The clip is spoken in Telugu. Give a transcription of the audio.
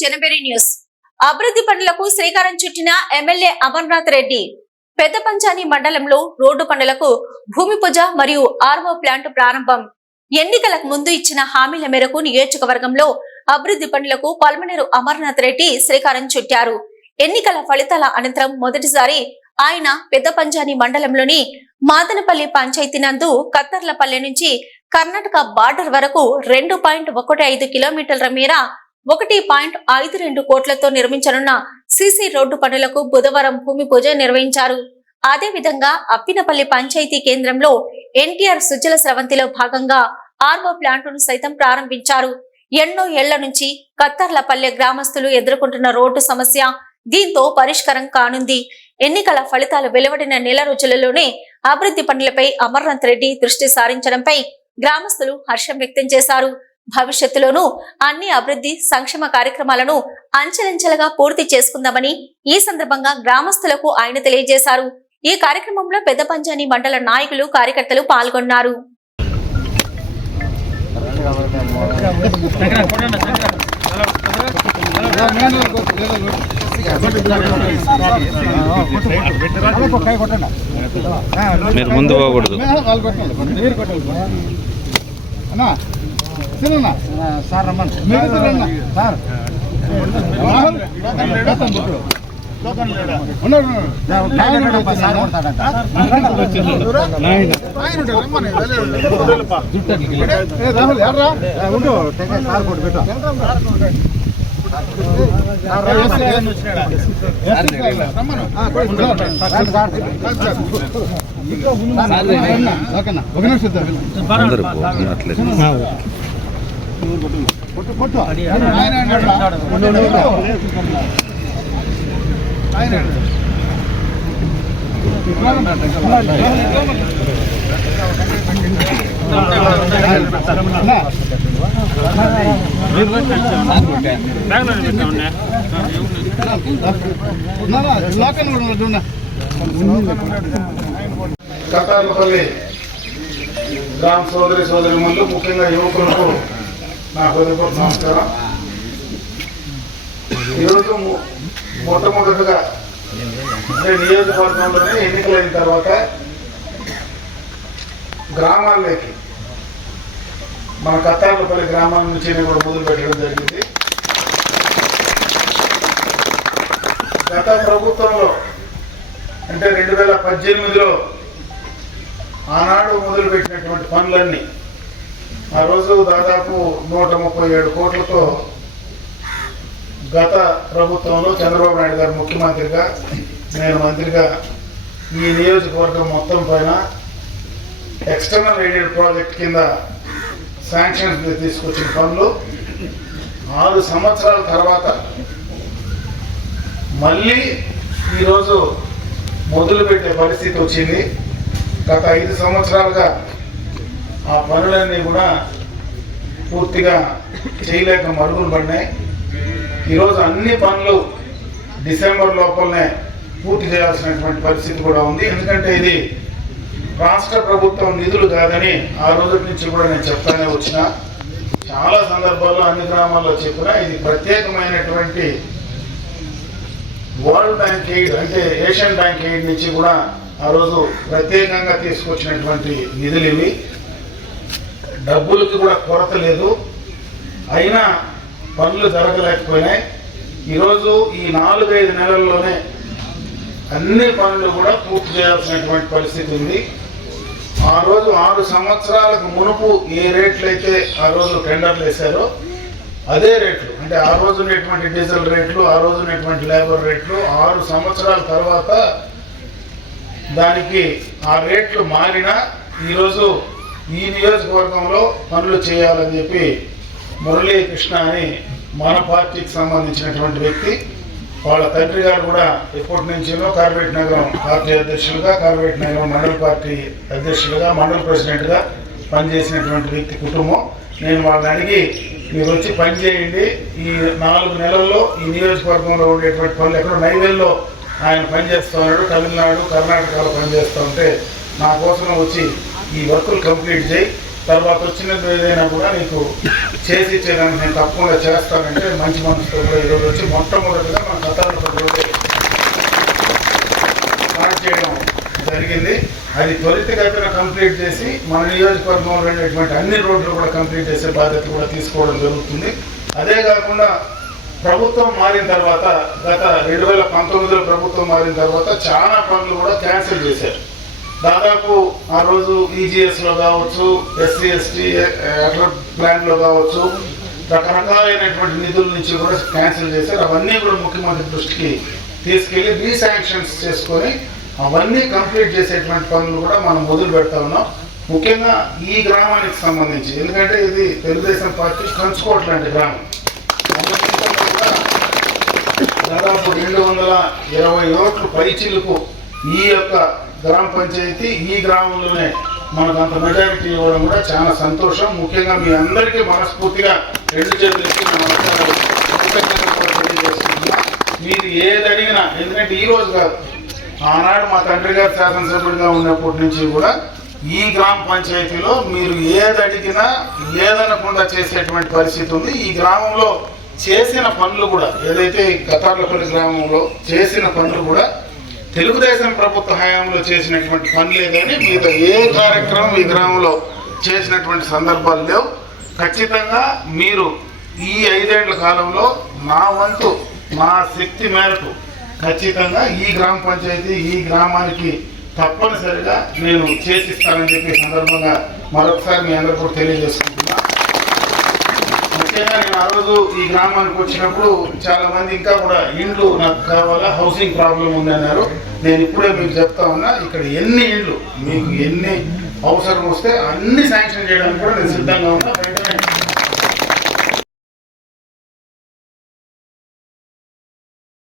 జనబెరి న్యూస్. అభివృద్ధి పనులకు శ్రీకారం చుట్టిన ఎమ్మెల్యే అమర్నాథ్ రెడ్డి పెద్ద పంచాని మండలంలో రోడ్డు పనులకు భూమి పూజ మరియు ఆర్వో ప్లాంట్ ప్రారంభం. ఎన్నికలకు ముందు ఇచ్చిన హామీల మేరకు నియోజకవర్గంలో అభివృద్ధి పనులకు పల్మనేరు అమర్నాథ్ రెడ్డి శ్రీకారం చుట్టారు. ఎన్నికల ఫలితాల అనంతరం మొదటిసారి ఆయన పెద్ద పంచాని మండలంలోని మాదనపల్లి పంచాయతీ నందు కత్తర్లపల్లె నుంచి కర్ణాటక బార్డర్ వరకు రెండు పాయింట్ ఒకటి ఐదు కిలోమీటర్ల మేర ఒకటి పాయింట్ ఐదు రెండు కోట్లతో నిర్మించనున్న సీసీ రోడ్డు పనులకు బుధవారం భూమి పూజ నిర్వహించారు. అదే విధంగా అప్పినపల్లి పంచాయతీ కేంద్రంలో ఎన్టీఆర్ సుజల స్రవంతిలో భాగంగా ఆర్వో ప్లాంటును సైతం ప్రారంభించారు. ఎన్నో ఏళ్ళ నుంచి కత్తర్లపల్లె గ్రామస్తులు ఎదుర్కొంటున్న రోడ్డు సమస్య దీంతో పరిష్కారం కానుంది. ఎన్నికల ఫలితాలు వెలువడిన నెల రోజులలోనే అభివృద్ధి పనులపై అమర్నాథ్ రెడ్డి దృష్టి సారించడంపై గ్రామస్తులు హర్షం వ్యక్తం చేశారు. భవిష్యత్తులోనూ అన్ని అభివృద్ధి సంక్షేమ కార్యక్రమాలను అంచెలంచెలుగా పూర్తి చేసుకుందామని ఈ సందర్భంగా గ్రామస్తులకు ఆయన తెలియజేశారు. ఈ కార్యక్రమంలో పెద్ద పంచాని మండల నాయకులు కార్యకర్తలు పాల్గొన్నారు. మీరు ముందు పోకూడదు. அண்ணா சரிண்ணா சார் ரமன் சார் ಜುಟ್ಟಾಗಿ ರಾಹುಲ್ ಯಾರ ಉಂಟು ಕಾರ್ ಕೊಟ್ಟು ಬಿಟ್ಟು అందరూ పో అన్నట్లేదు కొట్టు కొట్టు ఆయన అన్నాడు. గ్రామ సోదరి సోదరి ముందు ముఖ్యంగా యువకులకు నా హృదయపూర్వక నమస్కారం ఈరోజు మొట్టమొదటిగా అంటే నియోజకవర్గంలోనే ఎన్నికలైన తర్వాత గ్రామాల్లోకి మన కత్తార్లపల్లి గ్రామాల నుంచి కూడా మొదలు పెట్టడం జరిగింది. గత ప్రభుత్వంలో అంటే రెండు వేల పద్దెనిమిదిలో ఆనాడు మొదలుపెట్టినటువంటి పనులన్నీ ఆ రోజు దాదాపు నూట ముప్పై ఏడు కోట్లతో గత ప్రభుత్వంలో చంద్రబాబు నాయుడు గారు ముఖ్యమంత్రిగా నేను మంత్రిగా ఈ నియోజకవర్గం మొత్తం పైన ఎక్స్టర్నల్ ఎయిడెడ్ ప్రాజెక్ట్ కింద శాంక్షన్స్ మీద తీసుకొచ్చిన పనులు ఆరు సంవత్సరాల తర్వాత మళ్ళీ ఈరోజు మొదలుపెట్టే పరిస్థితి వచ్చింది. గత ఐదు సంవత్సరాలుగా ఆ పనులన్నీ కూడా పూర్తిగా చేయలేక మరుగులు పడినాయి. ఈరోజు అన్ని పనులు డిసెంబర్ లోపలనే పూర్తి చేయాల్సినటువంటి పరిస్థితి కూడా ఉంది. ఎందుకంటే ఇది రాష్ట్ర ప్రభుత్వం నిధులు కాదని ఆ రోజు నుంచి కూడా నేను చెప్తానే వచ్చిన. చాలా సందర్భాల్లో అన్ని గ్రామాల్లో చెప్పిన ఇది ప్రత్యేకమైనటువంటి వరల్డ్ బ్యాంక్ ఎయిడ్ అంటే ఏషియన్ బ్యాంక్ ఎయిడ్ నుంచి కూడా ఆ రోజు ప్రత్యేకంగా తీసుకొచ్చినటువంటి నిధులు ఇవి. డబ్బులకి కూడా కొరత లేదు. అయినా పనులు జరగలేకపోయినాయి. ఈరోజు ఈ నాలుగైదు నెలల్లోనే అన్ని పనులు కూడా పూర్తి చేయాల్సినటువంటి పరిస్థితి ఉంది. ఆ రోజు ఆరు సంవత్సరాలకు మునుపు ఏ రేట్లు అయితే ఆ రోజు టెండర్లు వేశారో అదే రేట్లు. అంటే ఆ రోజు ఉన్నటువంటి డీజిల్ రేట్లు ఆ రోజు ఉన్నటువంటి లేబర్ రేట్లు ఆరు సంవత్సరాల తర్వాత దానికి ఆ రేట్లు మారినా ఈరోజు ఈ నియోజకవర్గంలో పనులు చేయాలని చెప్పి మురళీ కృష్ణ అని మన పార్టీకి సంబంధించినటువంటి వ్యక్తి వాళ్ళ తండ్రి గారు కూడా ఎప్పటి నుంచినో కార్పొరేట్ నగరం పార్టీ అధ్యక్షులుగా కార్పొరేట్ నగరం మండల పార్టీ అధ్యక్షులుగా మండల ప్రెసిడెంట్గా పనిచేసినటువంటి వ్యక్తి కుటుంబం. నేను వాళ్ళని అడిగి మీరు వచ్చి పనిచేయండి ఈ నాలుగు నెలల్లో ఈ నియోజకవర్గంలో ఉండేటువంటి పనులు ఎక్కడో నైవేల్లో ఆయన పనిచేస్తూ ఉన్నాడు. తమిళనాడు కర్ణాటకలో పనిచేస్తూ ఉంటే నా కోసం వచ్చి ఈ వర్కులు కంప్లీట్ చేయి. తర్వాత వచ్చినది ఏదైనా కూడా నీకు చేసి ఇచ్చేదానికి నేను తప్పకుండా చేస్తానంటే మంచి మనసుతో కూడా ఈరోజు వచ్చి మొట్టమొదటిగా మన గతంలో స్టార్ట్ చేయడం జరిగింది. అది త్వరితగతిన కంప్లీట్ చేసి మన నియోజకవర్గంలో ఉండేటువంటి అన్ని రోడ్లు కూడా కంప్లీట్ చేసే బాధ్యత కూడా తీసుకోవడం జరుగుతుంది. అదే కాకుండా ప్రభుత్వం మారిన తర్వాత గత రెండు వేల పంతొమ్మిదిలో ప్రభుత్వం మారిన తర్వాత చాలా పనులు కూడా క్యాన్సిల్ చేశారు. దాదాపు ఆ రోజు ఈజీఎస్లో కావచ్చు ఎస్సీ ఎస్టీ అటర్ ప్లాన్ కావచ్చు రకరకాలైనటువంటి నిధుల నుంచి కూడా క్యాన్సిల్ చేశారు. అవన్నీ కూడా ముఖ్యమంత్రి దృష్టికి తీసుకెళ్ళి రీశాంక్షన్స్ చేసుకొని అవన్నీ కంప్లీట్ చేసేటువంటి పనులు కూడా మనం మొదలు పెడతా ఉన్నాం. ముఖ్యంగా ఈ గ్రామానికి సంబంధించి ఎందుకంటే ఇది తెలుగుదేశం పార్టీ కంచుకోట లాంటి గ్రామం. దాదాపు రెండు వందల ఇరవై ఓట్లు పైచిలకు ఈ యొక్క గ్రామ పంచాయతీ ఈ గ్రామంలోనే మనకు అంత మెజారిటీ ఇవ్వడం కూడా చాలా సంతోషం. ముఖ్యంగా మీ అందరికీ మనస్ఫూర్తిగా రెండు చేతులు ఎత్తి మీరు ఏది అడిగినా ఎందుకంటే ఈ రోజు కాదు ఆనాడు మా తండ్రి గారు శాసనసభ్యుడిగా ఉన్నప్పటి నుంచి కూడా ఈ గ్రామ పంచాయతీలో మీరు ఏది అడిగినా ఏదనకుండా చేసేటువంటి పరిస్థితి ఉంది. ఈ గ్రామంలో చేసిన పనులు కూడా ఏదైతే గతార్లపల్లి గ్రామంలో చేసిన పనులు కూడా తెలుగుదేశం ప్రభుత్వ హయాంలో చేసినటువంటి పనులే కానీ మిగతా ఏ కార్యక్రమం ఈ గ్రామంలో చేసినటువంటి సందర్భాలు లేవు. ఖచ్చితంగా మీరు ఈ ఐదేళ్ళ కాలంలో నా వంతు మా శక్తి మేరకు ఖచ్చితంగా ఈ గ్రామ పంచాయతీ ఈ గ్రామానికి తప్పనిసరిగా నేను చేసిస్తానని చెప్పి సందర్భంగా మరొకసారి మీ అందరూ కూడా తెలియజేసుకుంటున్నాను ముఖ్యంగా నేను ఆ రోజు ఈ గ్రామానికి వచ్చినప్పుడు చాలా మంది ఇంకా కూడా ఇండ్లు నాకు కావాలా హౌసింగ్ ప్రాబ్లం ఉంది అన్నారు. నేను ఇప్పుడే మీకు చెప్తా ఉన్నా ఇక్కడ ఎన్ని ఇండ్లు మీకు ఎన్ని అవసరం వస్తే అన్ని శాంక్షన్ చేయడానికి కూడా నేను సిద్ధంగా ఉన్నా.